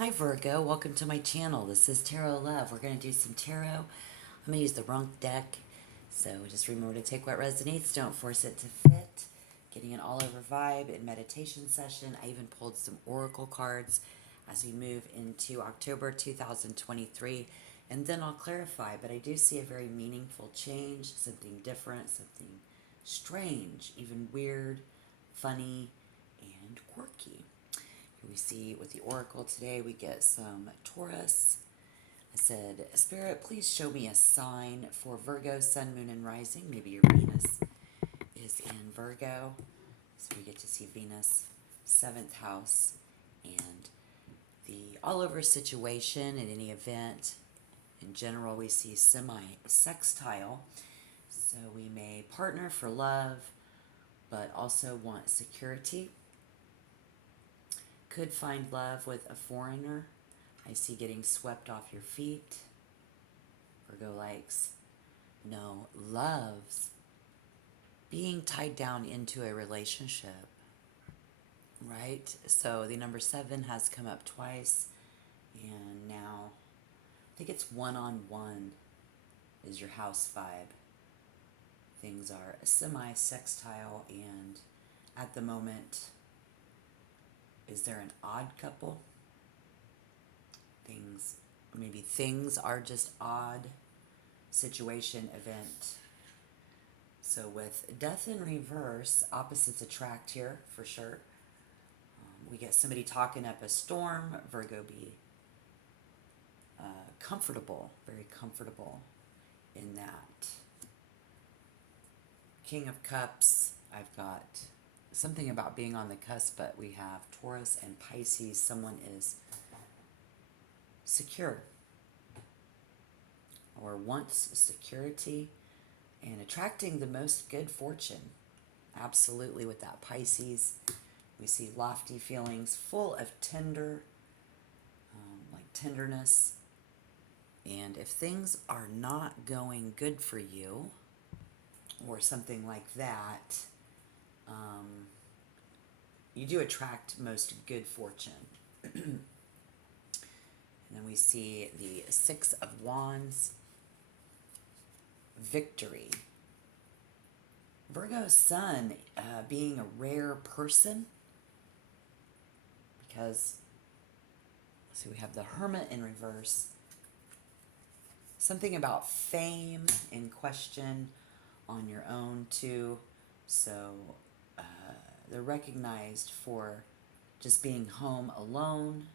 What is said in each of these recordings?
Hi Virgo, welcome to my channel. This is Tarot Love. We're going to do some tarot. I'm going to use the wrong deck, so just remember to take what resonates. Don't force it to fit. Getting an all-over vibe and meditation session. I even pulled some oracle cards as we move into October 2023, and then I'll clarify, but I do see a very meaningful change, something different, something strange, even weird, funny, and quirky. We see with the oracle today, we get some Taurus. I said, Spirit, please show me a sign for Virgo, Sun, Moon, and Rising. Maybe your Venus is in Virgo. So we get to see Venus, 7th house, and the all-over situation in any event. In general, we see semi-sextile. So we may partner for love, but also want security. Could find love with a foreigner. I see getting swept off your feet. Virgo likes, loves being tied down into a relationship, right? So the number 7 has come up twice, and now I think it's one-on-one is your house vibe. Things are semi-sextile, and at the moment, is there an odd couple? Maybe things are just odd. Situation, event. So with death in reverse, opposites attract here for sure. We get somebody talking up a storm. Virgo be comfortable, very comfortable in that. King of Cups, I've got something about being on the cusp, but we have Taurus and Pisces. Someone is secure or wants security and attracting the most good fortune. Absolutely with that Pisces. We see lofty feelings full of tenderness. And if things are not going good for you or something like that, you do attract most good fortune. And then we see the 6 of Wands, victory. Virgo Sun being a rare person, because we have the Hermit in reverse. Something about fame in question on your own too. So they're recognized for just being home alone.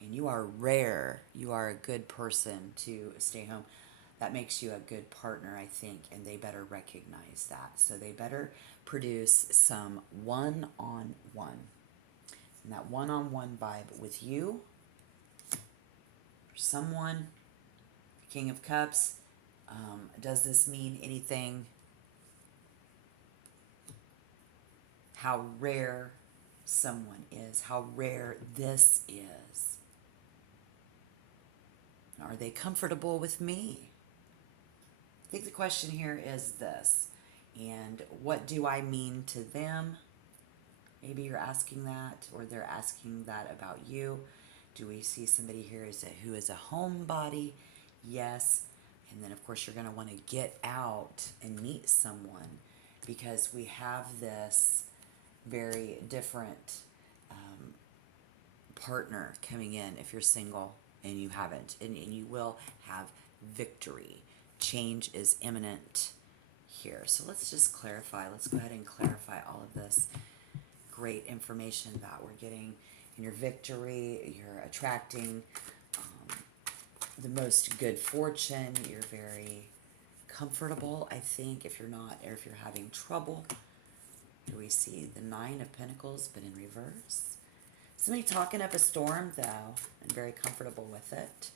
And you are rare. You are a good person to stay home. That makes you a good partner, I think, and they better recognize that. So they better produce some one-on-one. And that one-on-one vibe with you, or someone, King of Cups. Does this mean anything? How rare someone is, how rare this is. Are they comfortable with me? I think the question here is this, and what do I mean to them? Maybe you're asking that, or they're asking that about you. Do we see somebody here who is a homebody? Yes. And then, of course, you're going to want to get out and meet someone, because we have this very different partner coming in if you're single and you haven't. And you will have victory. Change is imminent here. So let's just clarify. Let's go ahead and clarify all of this great information that we're getting. In your victory, you're attracting the most good fortune. You're very comfortable, I think, if you're not, or if you're having trouble. Here we see the 9 of Pentacles, but in reverse. Somebody talking up a storm, though, and very comfortable with it.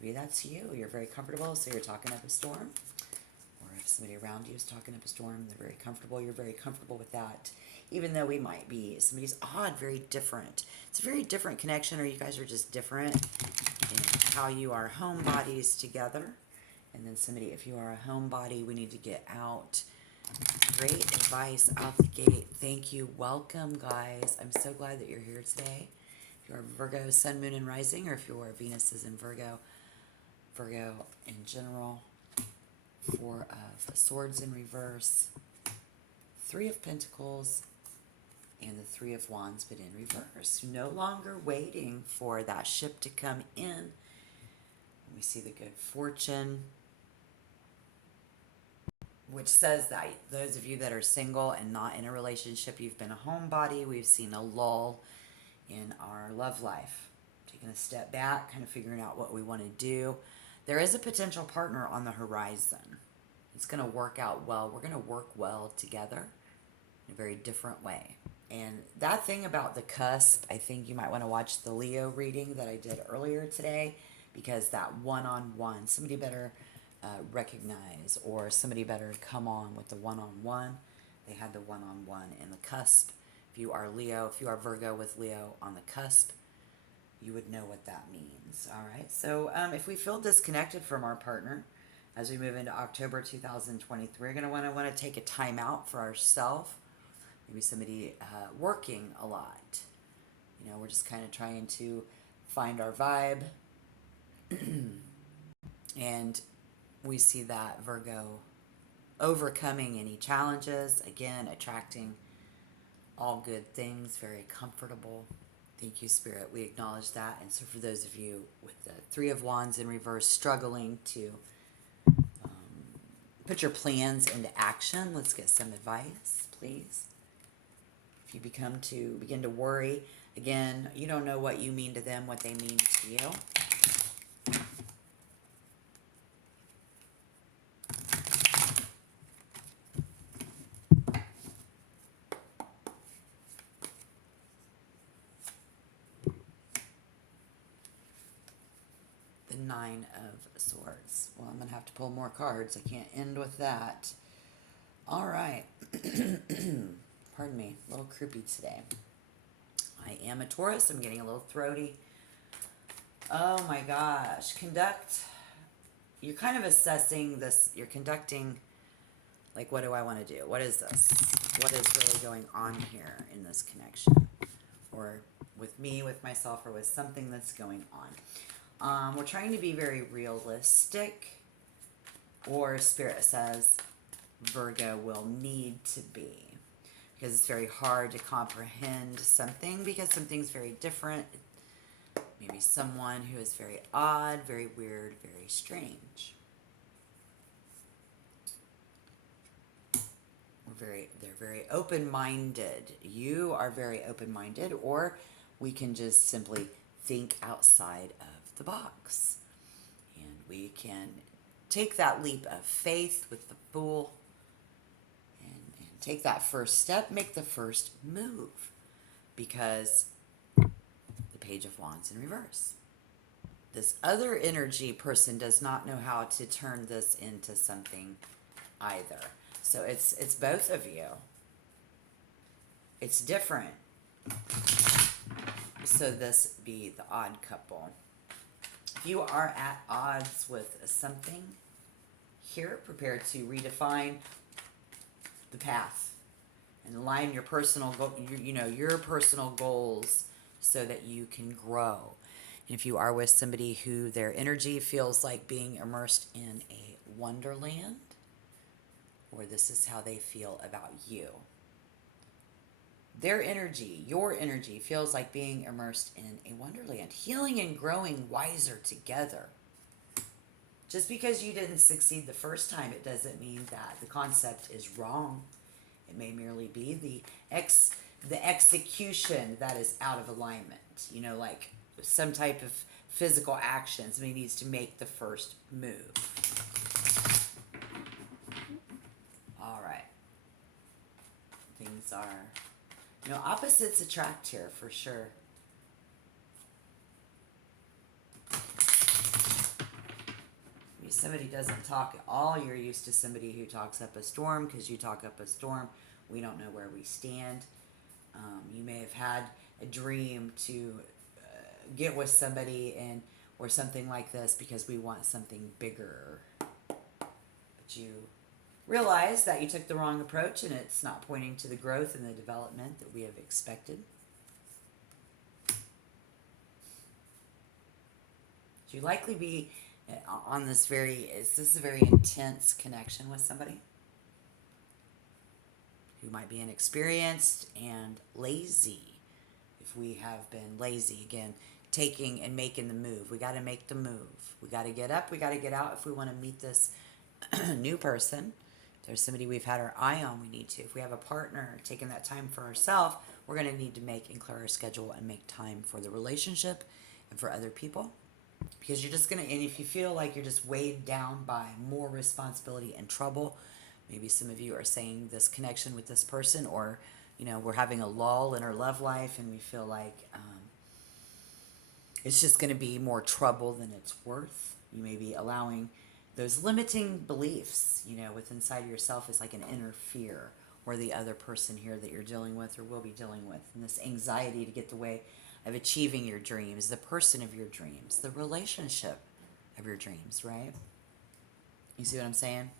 Maybe that's you. You're very comfortable, so you're talking up a storm. Or if somebody around you is talking up a storm, they're very comfortable. You're very comfortable with that. Even though we might be, somebody's odd, very different. It's a very different connection, or you guys are just different in how you are homebodies together. And then somebody, if you are a homebody, we need to get out Great advice out the gate. Thank you. Welcome, guys. I'm so glad that you're here today. If you're Virgo, Sun, Moon, and Rising, or if your Venus is in Virgo, Virgo in general, Four of Swords in reverse, Three of Pentacles, and the Three of Wands, but in reverse. No longer waiting for that ship to come in. We see the good fortune, which says that those of you that are single and not in a relationship, you've been a homebody. We've seen a lull in our love life, taking a step back, kind of figuring out what we want to do. There is a potential partner on the horizon. It's going to work out well. We're going to work well together in a very different way. And that thing about the cusp, I think you might want to watch the Leo reading that I did earlier today, because that one-on-one, somebody better recognize, or somebody better come on with the one-on-one. They had the one-on-one in the cusp. If you are Leo, if you are Virgo with Leo on the cusp, you would know what that means. All right. So if we feel disconnected from our partner as we move into October 2023, we're going to want to take a time out for ourselves. Maybe somebody working a lot. You know, we're just kind of trying to find our vibe. And we see that Virgo overcoming any challenges, again, attracting all good things, very comfortable. Thank you, Spirit. We acknowledge that. And so for those of you with the Three of Wands in reverse, struggling to put your plans into action, let's get some advice, please. If you begin to worry, again, you don't know what you mean to them, what they mean to you. The Nine of Swords. Well, I'm going to have to pull more cards. I can't end with that. All right. Pardon me. A little croupy today. I am a Taurus. I'm getting a little throaty. Oh my gosh. You're kind of assessing this. You're conducting, like, what do I want to do? What is this? What is really going on here in this connection? Or with me, with myself, or with something that's going on. We're trying to be very realistic, or Spirit says Virgo will need to be, because it's very hard to comprehend something, because something's very different. Maybe someone who is very odd, very weird, very strange. They're very open-minded. You are very open-minded, or we can just simply think outside of the box. And we can take that leap of faith with the Fool and take that first step, make the first move, because the Page of Wands in reverse. This other energy person does not know how to turn this into something either. So it's both of you. It's different. So this be the odd couple. If you are at odds with something here, prepare to redefine the path and align your personal your personal goals so that you can grow. And if you are with somebody who their energy feels like being immersed in a wonderland, or this is how they feel about you. Their energy, your energy, feels like being immersed in a wonderland, healing and growing wiser together. Just because you didn't succeed the first time, it doesn't mean that the concept is wrong. It may merely be the execution that is out of alignment. You know, like some type of physical action. Somebody needs to make the first move. All right. Things are, opposites attract here for sure. Maybe somebody doesn't talk at all. You're used to somebody who talks up a storm because you talk up a storm. We don't know where we stand. You may have had a dream to get with somebody or something like this because we want something bigger. But you realize that you took the wrong approach and it's not pointing to the growth and the development that we have expected. You likely be on this this is a very intense connection with somebody who might be inexperienced and lazy. If we have been lazy, again, taking and making the move, we got to make the move. We got to get up, we got to get out if we want to meet this new person. If there's somebody we've had our eye on, we need to. If we have a partner, taking that time for ourselves, we're going to need to make and clear our schedule and make time for the relationship and for other people. Because you're just going to, and if you feel like you're just weighed down by more responsibility and trouble, maybe some of you are saying this connection with this person, or, we're having a lull in our love life and we feel like it's just going to be more trouble than it's worth. You may be allowing those limiting beliefs, with inside yourself is like an inner fear, or the other person here that you're dealing with or will be dealing with, and this anxiety to get the way of achieving your dreams, the person of your dreams, the relationship of your dreams, right? You see what I'm saying?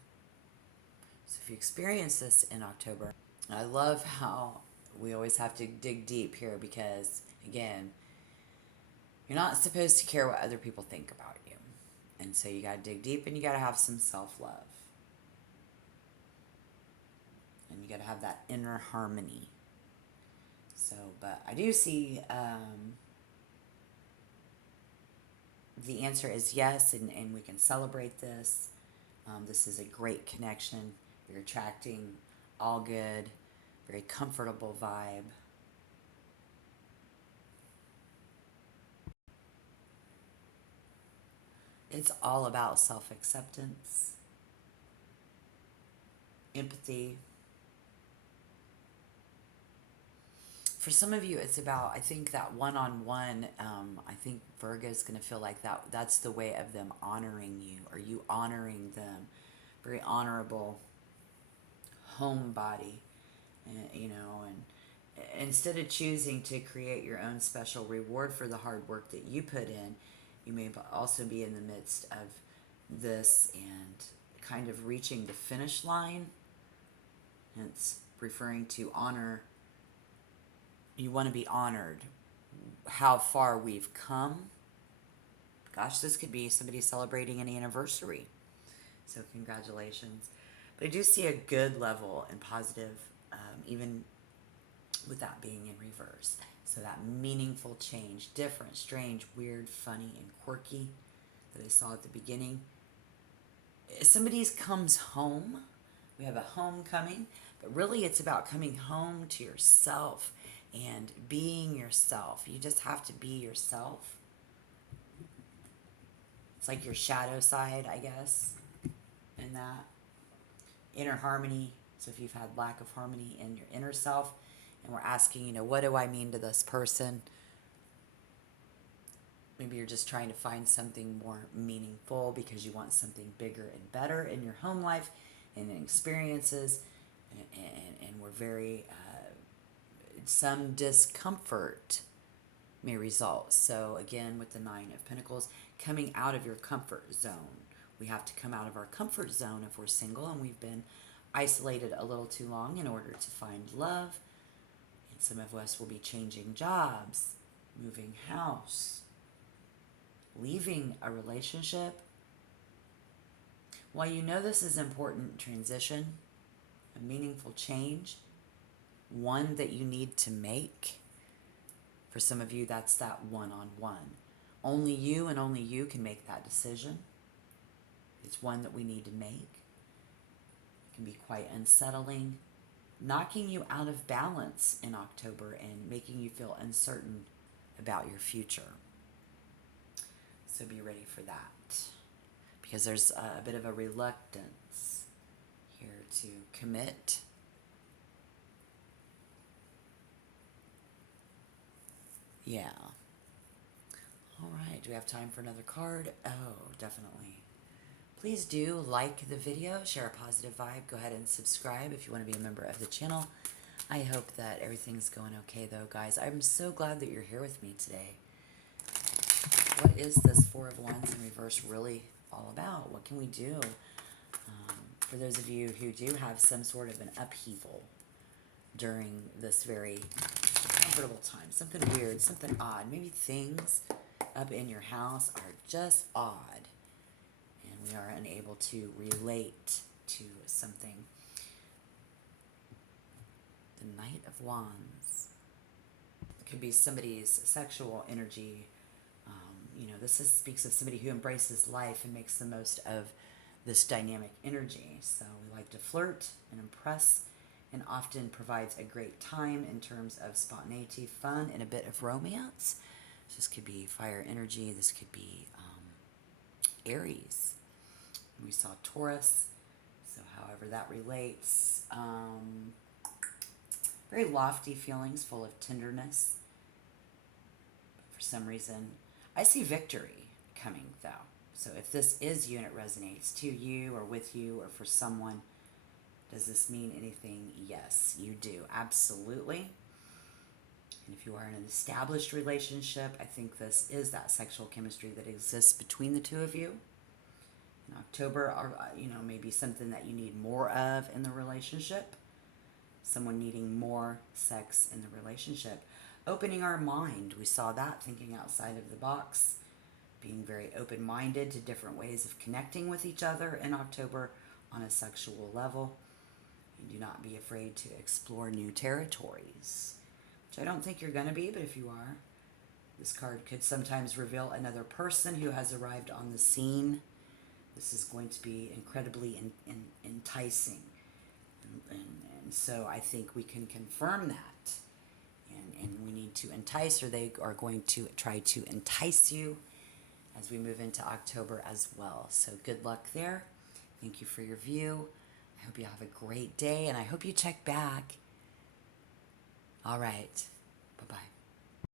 So if you experience this in October, I love how we always have to dig deep here because, again, you're not supposed to care what other people think about you. And so you got to dig deep and you got to have some self-love. And you got to have that inner harmony. So, but I do see the answer is yes, and we can celebrate this. This is a great connection. You're attracting all good, very comfortable vibe. It's all about self-acceptance, empathy. For some of you, it's about, I think, that one-on-one. I think Virgo is going to feel like that's the way of them honoring you, or you honoring them. Very honorable homebody, and instead of choosing to create your own special reward for the hard work that you put in, you may also be in the midst of this and kind of reaching the finish line, hence referring to honor. You want to be honored how far we've come. Gosh, this could be somebody celebrating an anniversary. So congratulations. But I do see a good level and positive, even with that being in reverse. So that meaningful change, different, strange, weird, funny, and quirky that I saw at the beginning. Somebody's comes home. We have a homecoming, but really it's about coming home to yourself and being yourself. You just have to be yourself. It's like your shadow side, I guess, in that. Inner harmony. So if you've had lack of harmony in your inner self, and we're asking, what do I mean to this person? Maybe you're just trying to find something more meaningful because you want something bigger and better in your home life and in experiences. And we're very, some discomfort may result. So again, with the Nine of Pentacles, coming out of your comfort zone. We have to come out of our comfort zone if we're single and we've been isolated a little too long in order to find love. And some of us will be changing jobs, moving house, leaving a relationship. While this is important transition, a meaningful change, one that you need to make. For some of you, that's that one-on-one. Only you and only you can make that decision. It's one that we need to make. It can be quite unsettling, knocking you out of balance in October and making you feel uncertain about your future. So be ready for that, because there's a bit of a reluctance here to commit. Yeah. All right, do we have time for another card? Oh, definitely. Please do like the video, share a positive vibe. Go ahead and subscribe if you want to be a member of the channel. I hope that everything's going okay, though, guys. I'm so glad that you're here with me today. What is this Four of Wands in reverse really all about? What can we do? for those of you who do have some sort of an upheaval during this very comfortable time. Something weird, something odd. Maybe things up in your house are just odd. And we are unable to relate to something. The Knight of Wands. It could be somebody's sexual energy. This speaks of somebody who embraces life and makes the most of this dynamic energy. So we like to flirt and impress, and often provides a great time in terms of spontaneity, fun, and a bit of romance. So this could be fire energy. This could be Aries. We saw Taurus. So however that relates. Very lofty feelings, full of tenderness. But for some reason, I see victory coming, though. So if this is you and it resonates to you or with you or for someone, does this mean anything? Yes, you do. Absolutely. And if you are in an established relationship, I think this is that sexual chemistry that exists between the two of you. In October, maybe something that you need more of in the relationship. Someone needing more sex in the relationship. Opening our mind. We saw that, thinking outside of the box. Being very open-minded to different ways of connecting with each other in October on a sexual level. And do not be afraid to explore new territories, which I don't think you're going to be, but if you are, this card could sometimes reveal another person who has arrived on the scene. This is going to be incredibly enticing. And so I think we can confirm that. And we need to entice, or they are going to try to entice you as we move into October as well. So good luck there. Thank you for your view. I hope you have a great day, and I hope you check back. All right. Bye-bye.